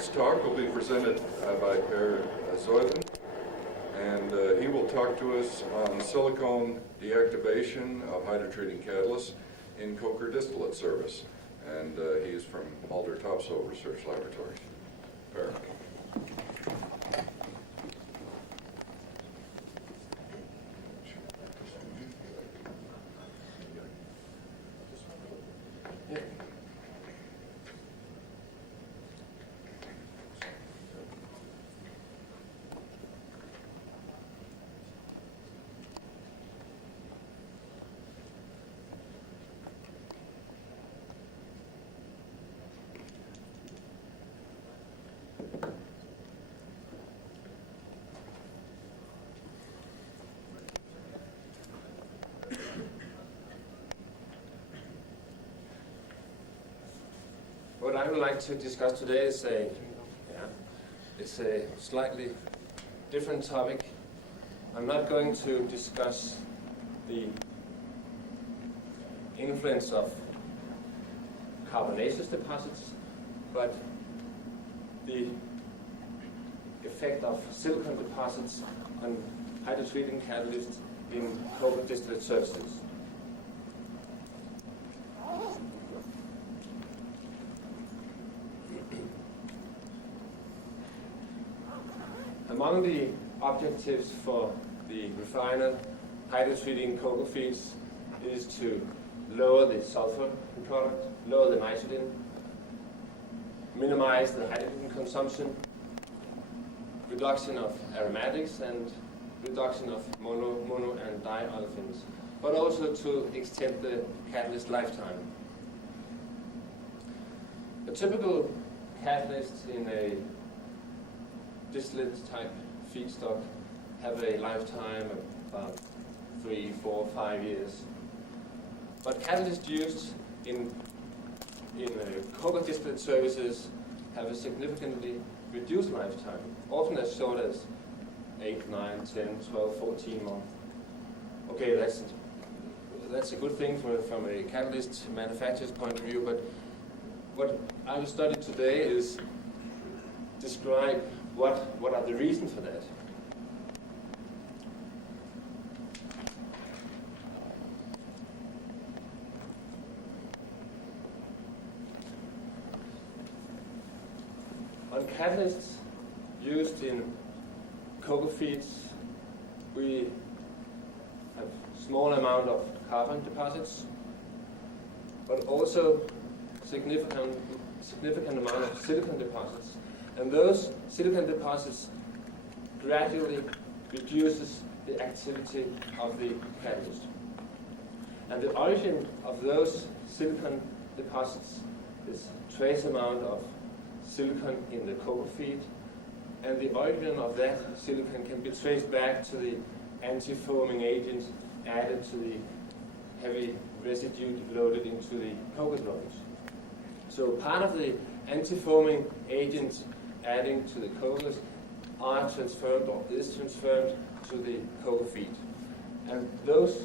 next talk will be presented by Per Zeuthen, and he will talk to us on silicone deactivation of hydrotreating catalysts in coker distillate service. And he is from Mulder Topsoe Research Laboratories. Per. What I would like to discuss today is a slightly different topic. I'm not going to discuss the influence of carbonaceous deposits, but the effect of silicon deposits on hydrotreating catalysts in coker distillate surfaces. Among the objectives for the refiner hydrotreating coker feeds is to lower the sulfur product, lower the nitrogen, minimize the hydrogen consumption, reduction of aromatics, and reduction of mono and diolefins, but also to extend the catalyst lifetime. A typical catalyst in a distillate type feedstock have a lifetime of about 3, 4, 5 years. But catalysts used in coker distillate services have a significantly reduced lifetime, often as short as 8, 9, 10, 12, 14 months. Okay, that's a good thing from a catalyst manufacturer's point of view, but what I will study today is describe what are the reasons for that. On catalysts used in coker feeds, we have small amount of carbon deposits, but also significant amount of silicon deposits. And those silicon deposits gradually reduces the activity of the catalyst. And the origin of those silicon deposits is trace amount of silicon in the coker feed, and the origin of that silicon can be traced back to the anti-foaming agents added to the heavy residue loaded into the coker drums. So part of the anti-foaming agents adding to the cokers are transferred or is transferred to the coker feed. And those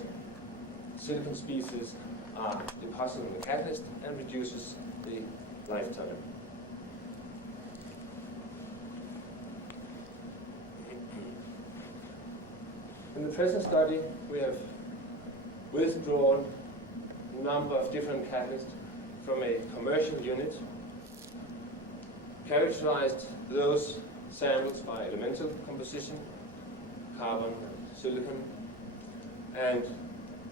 silicon species are deposited in the catalyst and reduces the lifetime. In the present study, we have withdrawn a number of different catalysts from a commercial unit, characterized those samples by elemental composition, carbon and silicon, and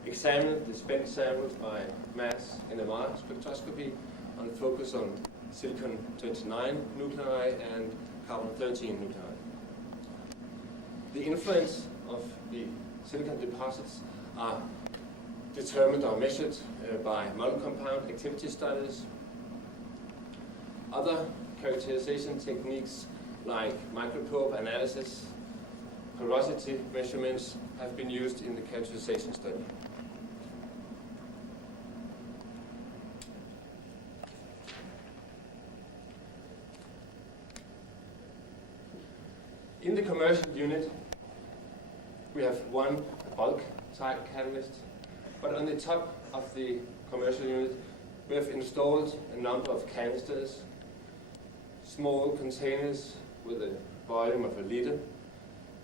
examined the spent samples by mass NMR spectroscopy on focus on silicon-29 nuclei and carbon-13 nuclei. The influence of the silicon deposits are determined or measured by multi-compound activity studies. Other characterization techniques like microprobe analysis, porosity measurements have been used in the characterization study. In the commercial unit, we have one bulk type catalyst, but on the top of the commercial unit, we have installed a number of canisters small containers with a volume of 1 liter.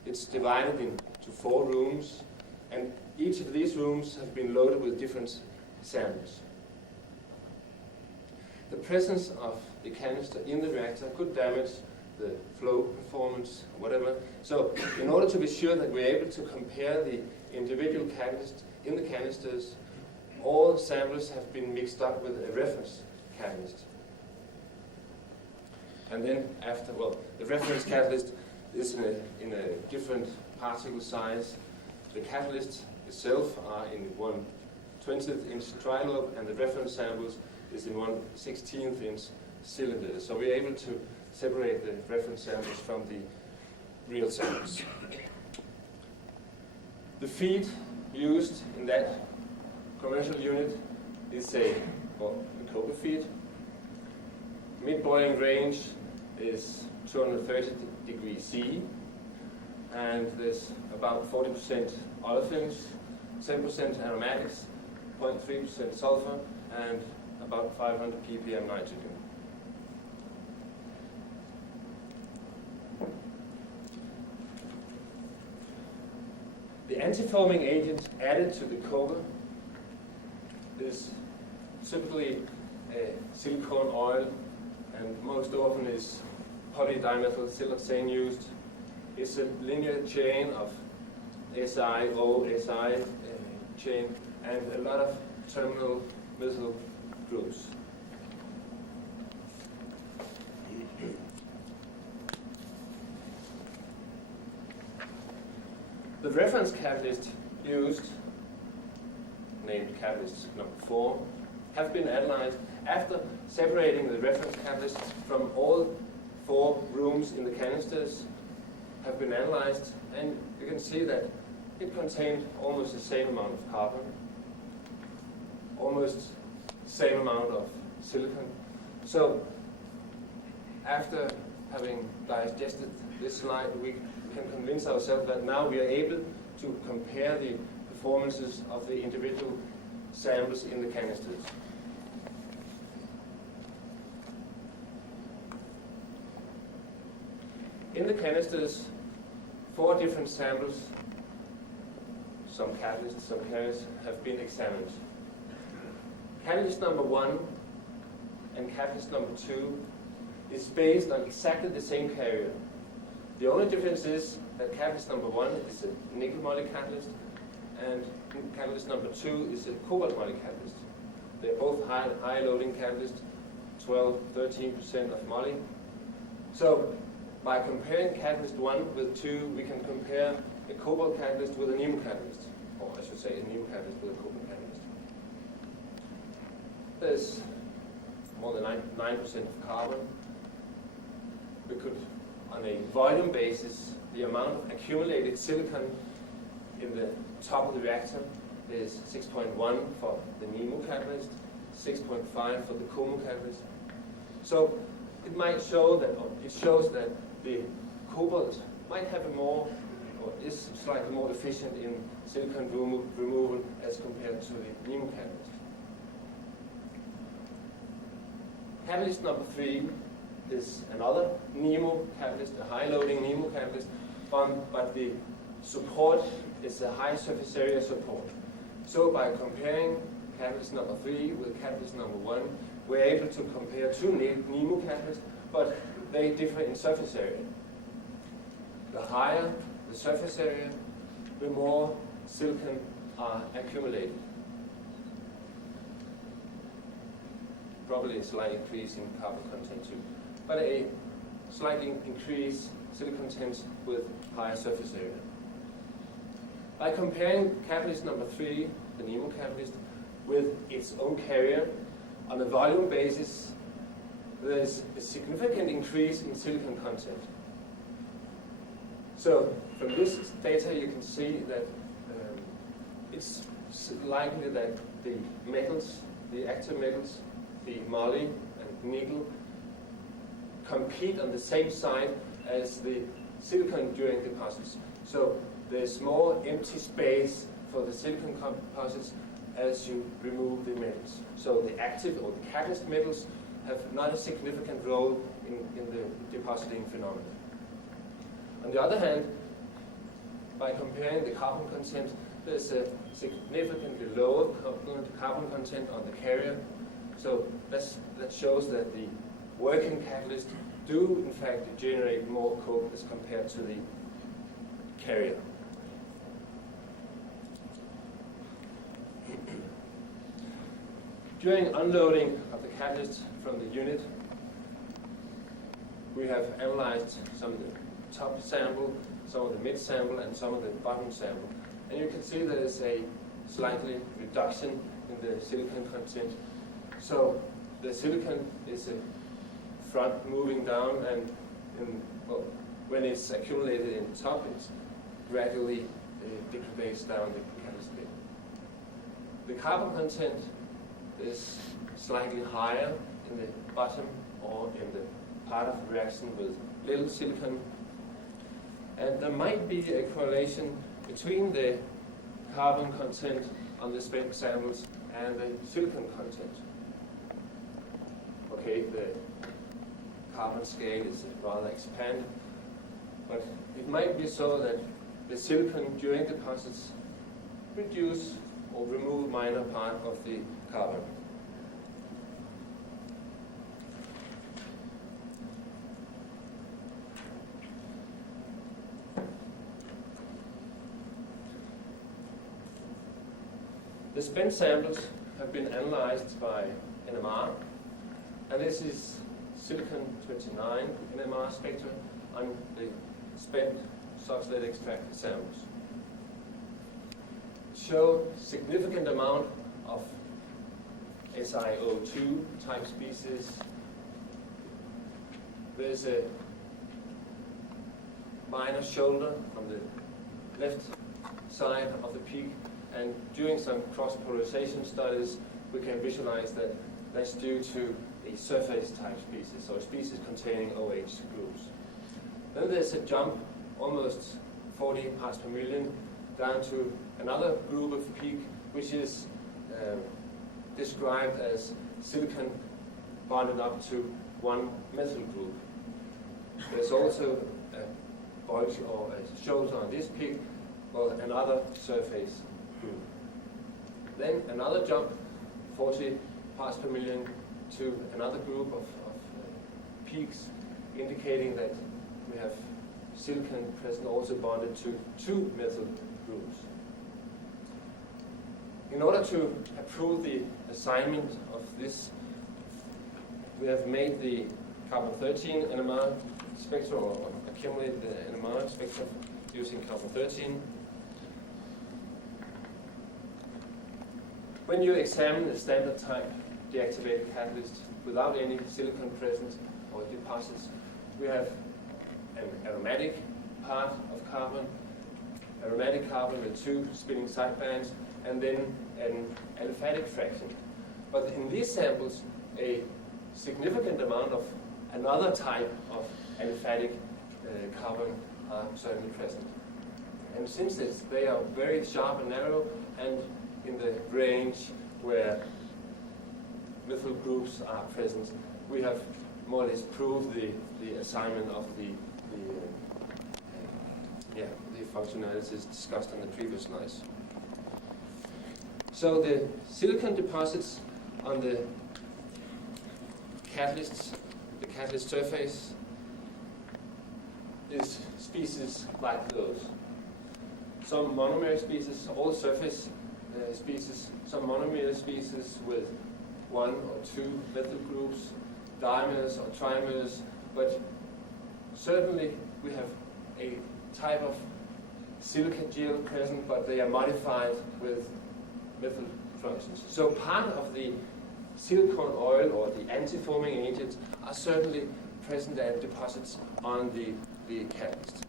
It's divided into 4 rooms, and each of these rooms have been loaded with different samples. The presence of the canister in the reactor could damage the flow performance, or whatever. So in order to be sure that we're able to compare the individual catalysts in the canisters, all samples have been mixed up with a reference catalyst. And then after, well, the reference catalyst is in a different particle size. The catalysts itself are in 1/20th inch trilobe, and the reference samples is in 1/16th inch cylinder. So we're able to separate the reference samples from the real samples. The feed used in that commercial unit is a cocoa feed. Mid-boiling range is 230 degrees C, and there's about 40% olefins, 10% aromatics, 0.3% sulfur, and about 500 ppm nitrogen. The antifoaming agent added to the cover is typically a silicone oil, and most often is polydimethyl siloxane used. It's a linear chain of SiO-Si chain, and a lot of terminal methyl groups. The reference catalyst used, named catalyst number 4, have been analyzed after separating the reference catalyst from all 4 rooms in the canisters. Have been analyzed, and you can see that it contained almost the same amount of carbon, almost the same amount of silicon. So after having digested this slide, we can convince ourselves that now we are able to compare the performances of the individual samples in the canisters. In the canisters, 4 different samples, some catalysts, some carriers, have been examined. Catalyst number 1 and catalyst number 2 is based on exactly the same carrier. The only difference is that catalyst number 1 is a nickel moly catalyst, and catalyst number 2 is a cobalt moly catalyst. They're both high loading catalysts, 12-13% of moly. So by comparing catalyst 1 with 2, we can compare a cobalt catalyst with a nemo catalyst, or I should say a nemo catalyst with a cobalt catalyst. There's more than 9% of carbon. We could, on a volume basis, the amount of accumulated silicon in the top of the reactor is 6.1 for the nemo catalyst, 6.5 for the como catalyst. So it might show that, or it shows that the cobalt might have a more, or is slightly more efficient in silicon removal as compared to the nemo catalyst. Catalyst number 3 is another nemo catalyst, a high-loading nemo catalyst, but the support is a high surface area support. So by comparing catalyst number 3 with catalyst number 1, we're able to compare 2 nemo catalysts, but they differ in surface area. The higher the surface area, the more silicon are accumulated. Probably a slight increase in carbon content too, but a slightly increased silicon content with higher surface area. By comparing catalyst number 3, the nemo catalyst, with its own carrier, on a volume basis, there's a significant increase in silicon content. So from this data, you can see that it's likely that the metals, the active metals, the moly and nickel, compete on the same side as the silicon during deposits. So there's more empty space for the silicon composites as you remove the metals. So the active or the catalyst metals have not a significant role in the depositing phenomenon. On the other hand, by comparing the carbon content, there's a significantly lower carbon content on the carrier. So that shows that the working catalyst do in fact generate more coke as compared to the carrier. During unloading of the catalyst from the unit, we have analyzed some of the top sample, some of the mid sample, and some of the bottom sample. And you can see there is a slightly reduction in the silicon content. So the silicon is a front moving down, and when it's accumulated in the top, it gradually degrades down the catalyst bed. The carbon content is slightly higher in the bottom or in the part of the reaction with little silicon. And there might be a correlation between the carbon content on the spent samples and the silicon content. Okay, the carbon scale is rather expanded, but it might be so that the silicon during deposits reduce or remove minor part of the carbon. The spent samples have been analyzed by NMR, and this is silicon 29 NMR spectra on the spent substrate extracted samples. Show significant amount of SiO2 type species. There's a minor shoulder on the left side of the peak, and doing some cross-polarization studies, we can visualize that that's due to a surface type species, or a species containing OH groups. Then there's a jump, almost 40 parts per million, down to another group of peak, which is described as silicon bonded up to one methyl group. There's also a bulge or a shoulder on this peak, or another surface group. Then another jump, 40 parts per million, to another group of peaks, indicating that we have silicon present also bonded to two methyl groups. In order to approve the assignment of this, we have made the carbon-13 NMR spectra, or accumulated the NMR spectra using carbon-13. When you examine the standard type deactivated catalyst without any silicon present or deposits, we have an aromatic part of carbon, aromatic carbon with two spinning side bands, and then an aliphatic fraction. But in these samples, a significant amount of another type of aliphatic carbon are certainly present. And since they are very sharp and narrow, and in the range where methyl groups are present, we have more or less proved the assignment of the functionalities discussed on the previous slides. So the silicon deposits on the catalyst surface is species like those. Some monomer species, all surface species, some monomer species with one or two methyl groups, dimers or trimers, but certainly we have a type of silicon gel present, but they are modified with methyl functions. So part of the silicone oil or the anti-foaming agents are certainly present at deposits on the catalyst.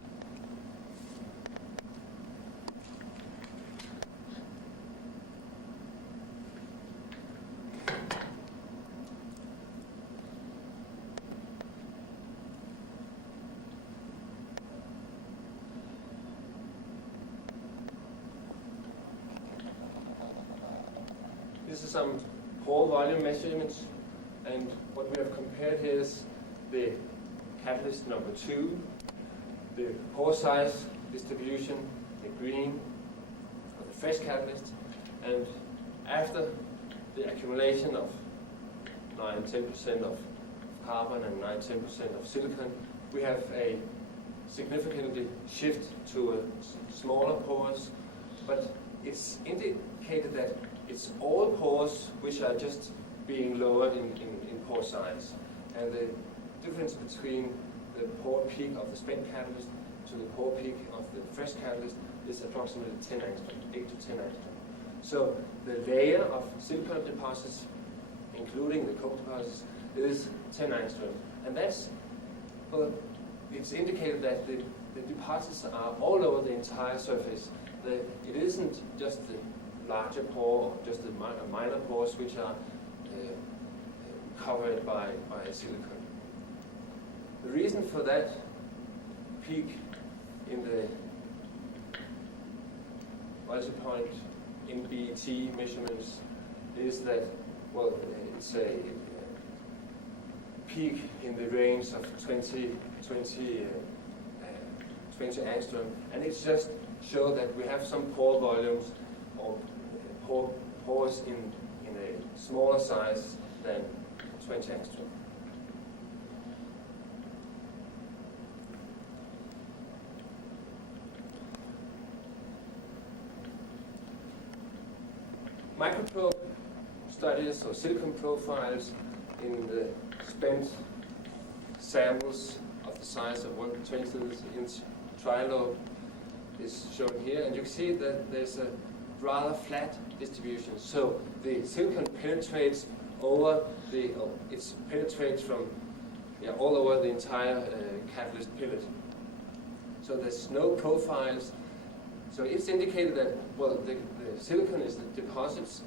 This is some pore volume measurements, and what we have compared here is the catalyst number 2, the pore size distribution, the green, of the fresh catalyst, and after the accumulation of 9-10% of carbon and 9-10% of silicon, we have a significantly shift to smaller pores, but it's indicated that it's all pores which are just being lowered in pore size. And the difference between the pore peak of the spent catalyst to the pore peak of the fresh catalyst is approximately 10 angstrom, 8 to 10 angstrom. So the layer of silicon deposits, including the coke deposits, is 10 angstrom. And that's, well, it's indicated that the deposits are all over the entire surface. It isn't just the larger pore or just the minor pores which are covered by silicon. The reason for that peak in the multi-point in BET measurements is that, well, it's a peak in the range of 20 angstrom, and it's just show that we have some pore volumes or pores in a smaller size than 20 angstrom. Microprobe studies or silicon profiles in the spent samples of the size of 1/20th inch trilobe is shown here, and you can see that there's a rather flat distribution. So the silicon penetrates over it penetrates from all over the entire catalyst pillet. So there's no profiles. So it's indicated that, well, the silicon is the deposits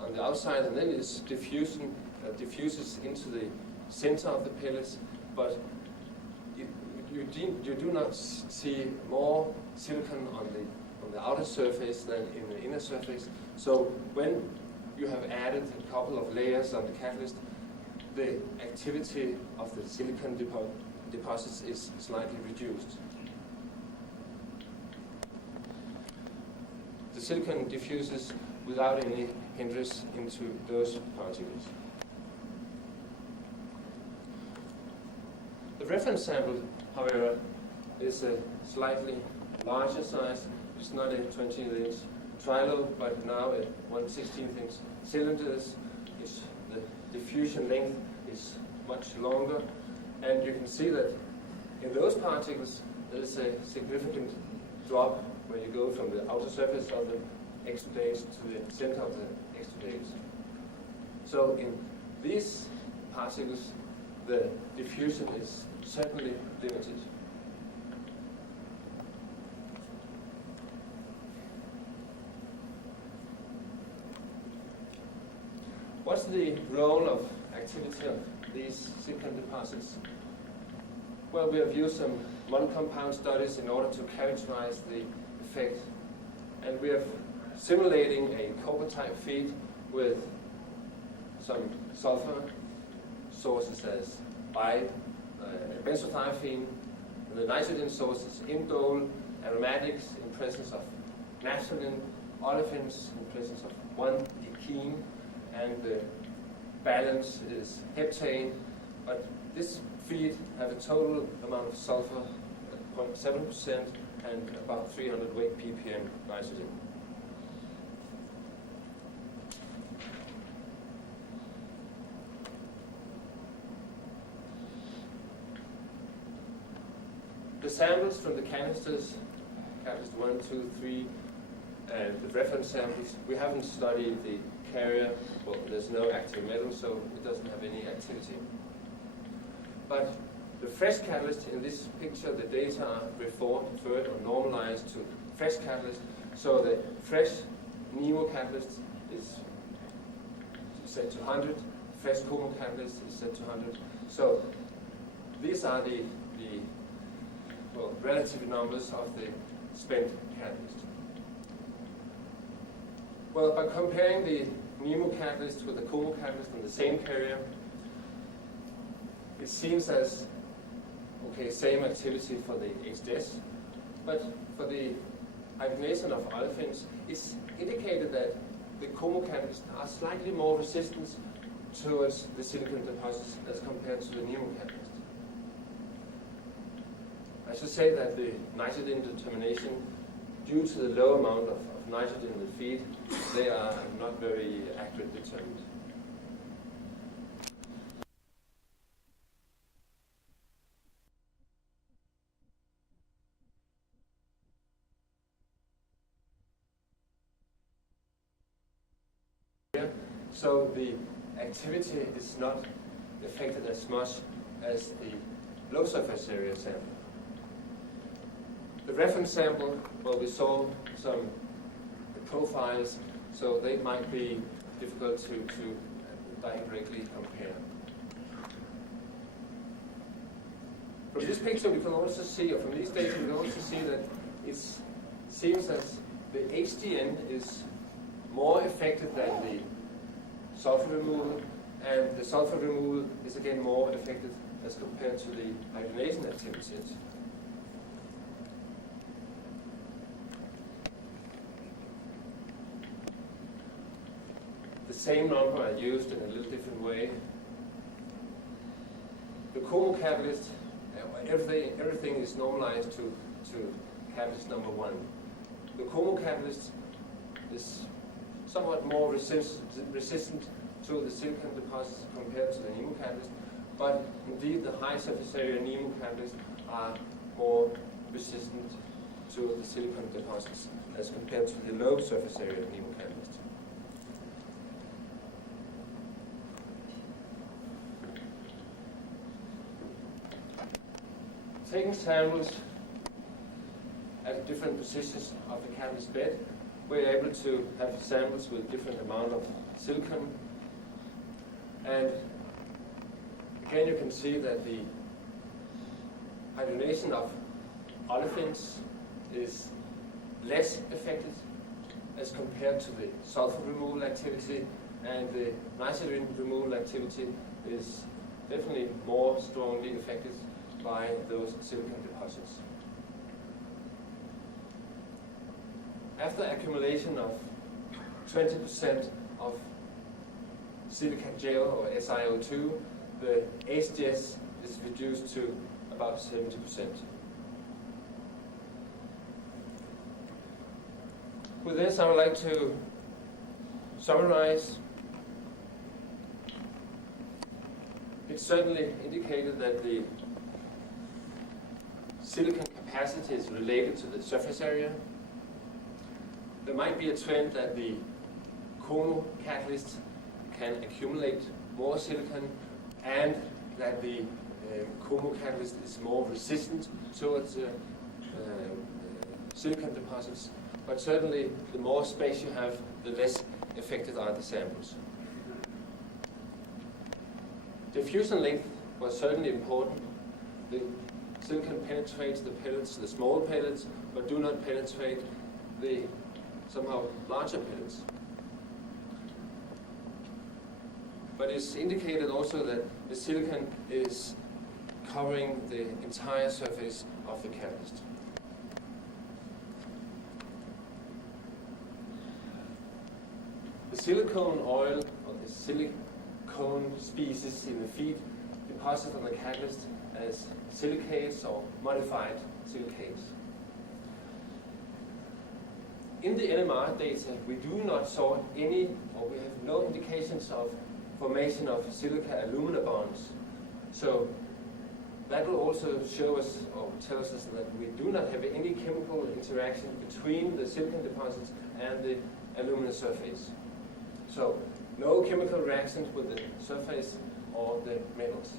on the outside, and then it's diffuses into the center of the pellets, but you do not see more silicon on the outer surface than in the inner surface. So when you have added a couple of layers on the catalyst, the activity of the silicon deposits is slightly reduced. The silicon diffuses without any hindrance into those particles. The reference sample, however, is a slightly larger size. It's not a 20-inch trilobe, but now a 1/16th inch cylinders. The diffusion length is much longer, and you can see that in those particles there is a significant drop when you go from the outer surface of the exudates to the center of the exudates. So in these particles, the diffusion is certainly limited. What's the role of activity of these silicon deposits? Well, we have used some non-compound studies in order to characterize the effect, and we are simulating a copper-type feed with some sulfur sources as benzothiophene, and the nitrogen sources indole, aromatics in presence of naphthalene, olefins in presence of 1-dekene, and the balance is heptane. But this feed have a total amount of sulfur at 0.7% and about 300 weight ppm nitrogen. The samples from the canisters, catalyst 1, 2, 3, and the reference samples, we haven't studied the carrier. Well, there's no active metal, so it doesn't have any activity. But the fresh catalyst in this picture, the data are referred or normalized to fresh catalyst. So the fresh Nemo catalyst is set to 100, fresh Como catalyst is set to 100. So these are the relative numbers of the spent catalyst. Well, by comparing the Nemo catalyst with the Como catalyst on the same carrier, it seems as okay, same activity for the HDS, but for the hydrogenation of olefins, it's indicated that the chemocatalysts are slightly more resistant towards the silicon deposits as compared to the nemocatalyst. I should say that the nitrogen determination, due to the low amount of nitrogen in the feed, they are not very accurately determined. So the activity is not affected as much as the low surface area sample. The reference sample, well, we saw some profiles, so they might be difficult to directly compare. From this picture we can also see, or from these data we can also see that it seems that the HDN is more effective than the sulfur removal, and the sulfur removal is again more effective as compared to the hydrogenation activities. The same number are used in a little different way. The chemocatalyst, everything is normalized to catalyst number 1. The chemocatalyst is somewhat more resistant to the silicon deposits compared to the nemocatalyst, but indeed the high surface area nemocatalysts are more resistant to the silicon deposits as compared to the low surface area nemocatalysts. Taking samples at different positions of the catalyst bed, we're able to have samples with different amount of silicon. And again, you can see that the hydrogenation of olefins is less affected as compared to the sulfur removal activity, and the nitrogen removal activity is definitely more strongly affected by those silicon deposits. After accumulation of 20% of silicate gel or SiO2, the HDS is reduced to about 70%. With this, I would like to summarize. It's certainly indicated that the silicon capacity is related to the surface area. There might be a trend that the chemocatalyst can accumulate more silicon, and that the chemocatalyst is more resistant towards silicon deposits. But certainly, the more space you have, the less affected are the samples. Diffusion length was certainly important. The silicon penetrates the pellets, the small pellets, but do not penetrate the somehow larger pellets. But it's indicated also that the silicon is covering the entire surface of the catalyst. The silicone oil, or the silicone species in the feed, deposit on the catalyst as silicates or modified silicates. In the NMR data, we do not saw any, or we have no indications of formation of silica alumina bonds. So that will also show us, or tell us that we do not have any chemical interaction between the silicon deposits and the alumina surface. So no chemical reactions with the surface or the metals.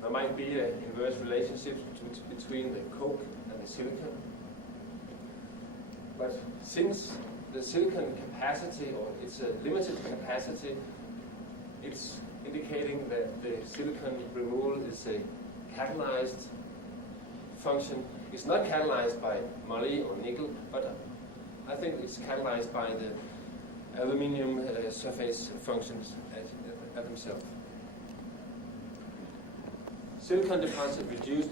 There might be an inverse relationship between the coke and the silicon. But since the silicon capacity, or it's a limited capacity, it's indicating that the silicon removal is a catalyzed function. It's not catalyzed by moly or nickel, but I think it's catalyzed by the aluminium surface functions at themselves. silicon deposit reduced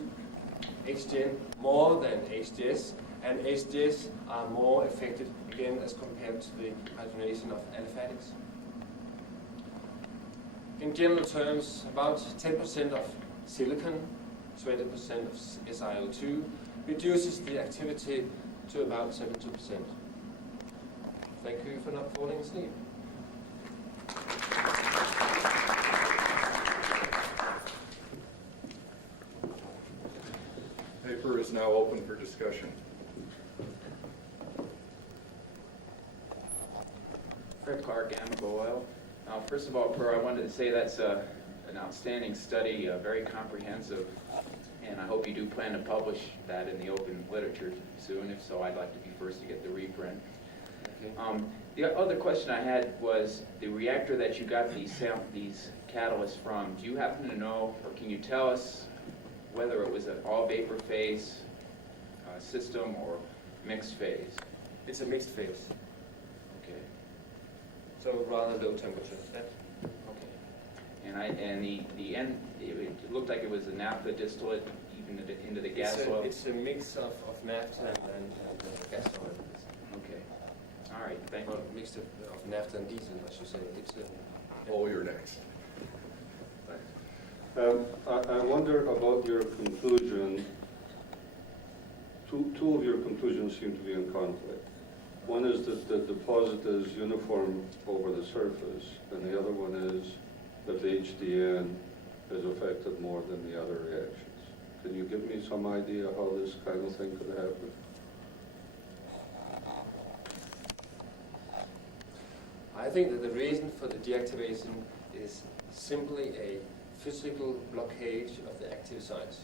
HDN more than HDS, and HDS are more affected again as compared to the hydrogenation of aliphatics. In general terms, about 10% of silicon, 20% of SiO2 reduces the activity to about 72%. Thank you for not falling asleep. Paper is now open for discussion. Fred Clark, Amicable Oil. First of all, Per, I wanted to say that's an outstanding study, very comprehensive, and I hope you do plan to publish that in the open literature soon. If so, I'd like to be first to get the reprint. Okay. The other question I had was the reactor that you got these catalysts from. Do you happen to know, or can you tell us whether it was an all vapor phase system or mixed phase? It's a mixed phase, Okay. so rather low temperature. Okay. And the end, it looked like it was a naphtha distillate even into the gas oil. It's a mix of naphtha and gas oil. Okay. All right. Thank you. Well, mixed of naphtha and diesel, I should say. It's Oh, you're next. I wonder about your conclusion. Two of your conclusions seem to be in conflict. One is that the deposit is uniform over the surface, and the other one is that the HDN is affected more than the other reactions. Can you give me some idea how this kind of thing could happen? I think that the reason for the deactivation is simply a physical blockage of the active sites.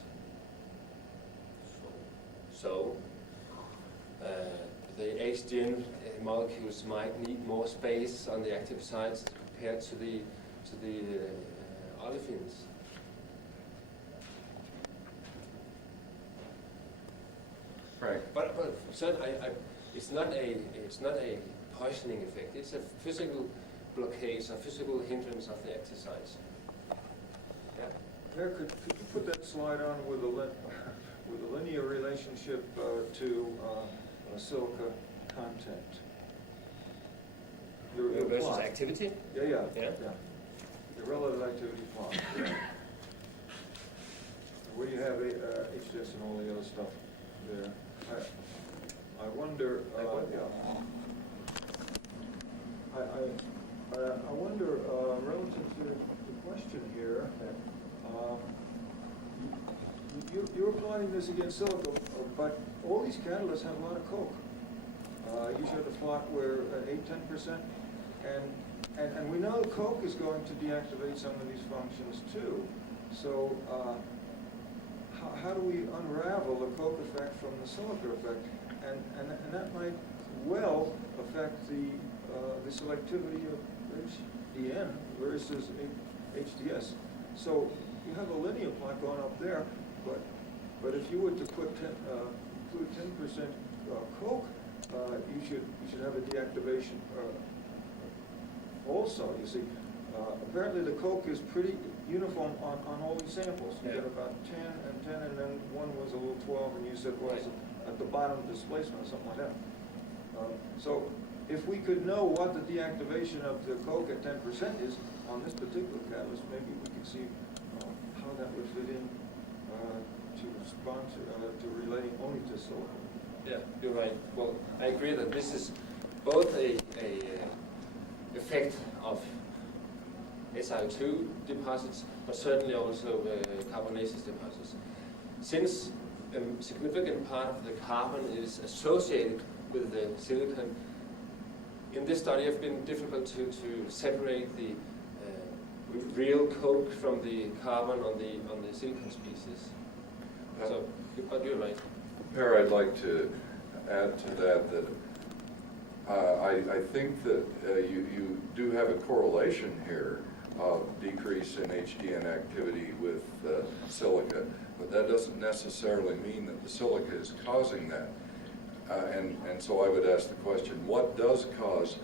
So the HDN molecules might need more space on the active sites compared to the olefins. Frank. But certainly, it's not a poisoning effect. It's a physical blockage, a physical hindrance of the active sites. Yeah. Per, could you put that slide on with a linear relationship to silica content? Your Versus plot. activity? Yeah. Yeah. Your relative activity plot. Where you have HDS and all the other stuff there. I wonder. I wonder, relative to the question here, you're applying this against silica, but all these catalysts have a lot of coke. You showed a plot where 8–10%, and we know coke is going to deactivate some of these functions too. So how do we unravel the coke effect from the silica effect? And that might well affect the selectivity of HDN versus HDS. So you have a linear plot going up there, but if you were to put include 10% coke, you should have a deactivation also. You see, apparently the coke is pretty uniform on all these samples. You get about 10 and 10, and then one was a little 12, and you said, well, it's at the bottom displacement or something like that. So if we could know what the deactivation of the coke at 10% is on this particular catalyst, maybe we could see how that would fit in to respond to relating only to silicon. Yeah, you're right. Well, I agree that this is both a effect of SiO2 deposits, but certainly also carbonaceous deposits. Since a significant part of the carbon is associated with the silicon, in this study it's been difficult to separate the real coke from the carbon on the silicon species. So, but you're right. Per, I'd like to add to that I think that you do have a correlation here of decrease in HDN activity with silica, but that doesn't necessarily mean that the silica is causing that. And so I would ask the question, what does cause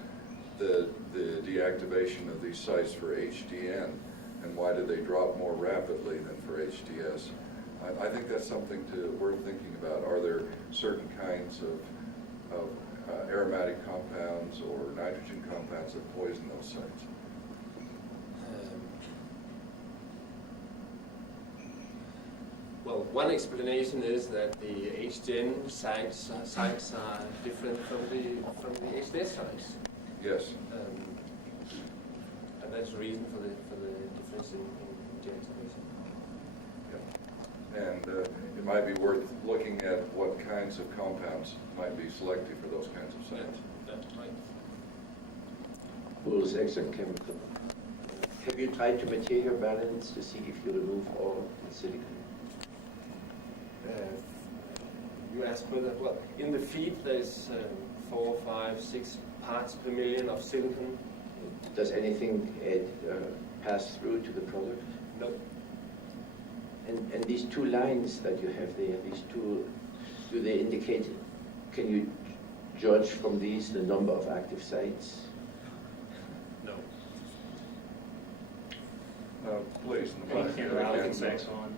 the deactivation of these sites for HDN? and why do they drop more rapidly than for HTS? I think that's something worth thinking about. Are there certain kinds of aromatic compounds or nitrogen compounds that poison those sites? Well, one explanation is that the HDN sites are different from the HDS sites. Yes. And that's the reason for the difference in deactivation. And it might be worth looking at what kinds of compounds might be selective for those kinds of sites. That's right. Rules excellent chemical. Have you tried to material balance to see if you remove all the silicon? You asked whether, well, in the feed there's 4, 5, 6 parts per million of silicon. Does anything pass through to the product? No. And these two lines that you have there, these two, do they indicate, can you judge from these the number of active sites? No. Please, in the back. Thank you, Alex Maxon.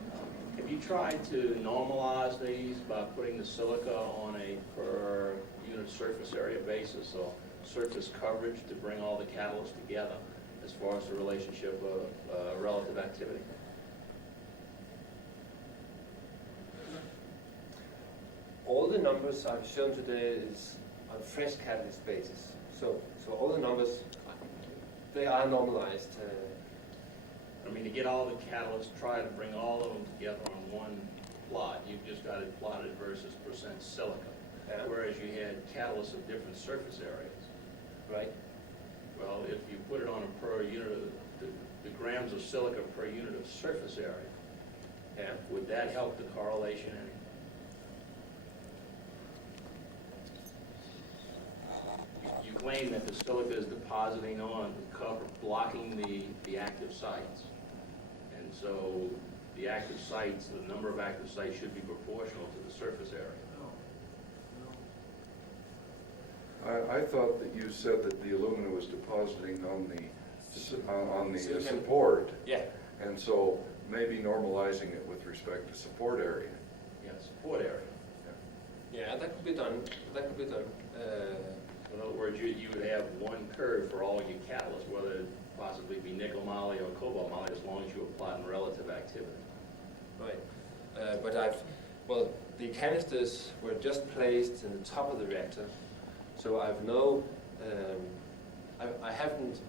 Have you tried to normalize these by putting the silica on a per unit surface area basis or surface coverage to bring all the catalysts together as far as the relationship of relative activity? All the numbers I've shown today is on fresh catalyst basis. So all the numbers, they are normalized. I mean, to get all the catalysts, try to bring all of them together on one plot. You've just got it plotted versus percent silica. Yeah. Whereas you had catalysts of different surface areas. Right? Well, if you put it on a per unit, the grams of silica per unit of surface area, Yeah. would that help the correlation any? You claim that the silica is depositing on the cover, blocking the active sites. And so the active sites, the number of active sites should be proportional to the surface area. I thought that you said that the alumina was depositing on the Silicon. support, Yeah. and so maybe normalizing it with respect to support area. Yeah, support area. Yeah, that could be done. That could be done. In other words, you would have one curve for all your catalysts, whether it possibly be nickel moly or cobalt moly, as long as you apply in relative activity. Right. Well, the canisters were just placed in the top of the reactor, so I've I haven't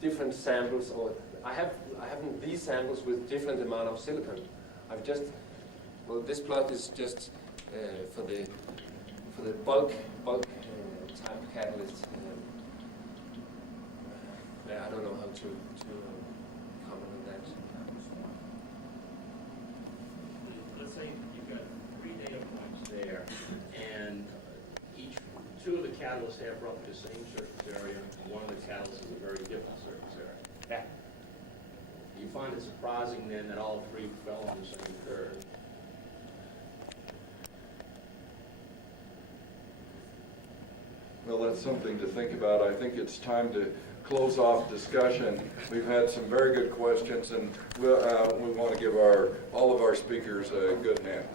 different samples, or I haven't these samples with different amount of silicon. I've just, well, this plot is just for the bulk type catalyst. Yeah, I don't know how to comment on that. Let's say you've got 3 data points there, and two of the catalysts have roughly the same surface area, and one of the catalysts is a very different surface area. Yeah. Do you find it surprising then that all 3 fell on the same curve? Well, that's something to think about. I think it's time to close off discussion. We've had some very good questions, and we want to give all of our speakers a good hand.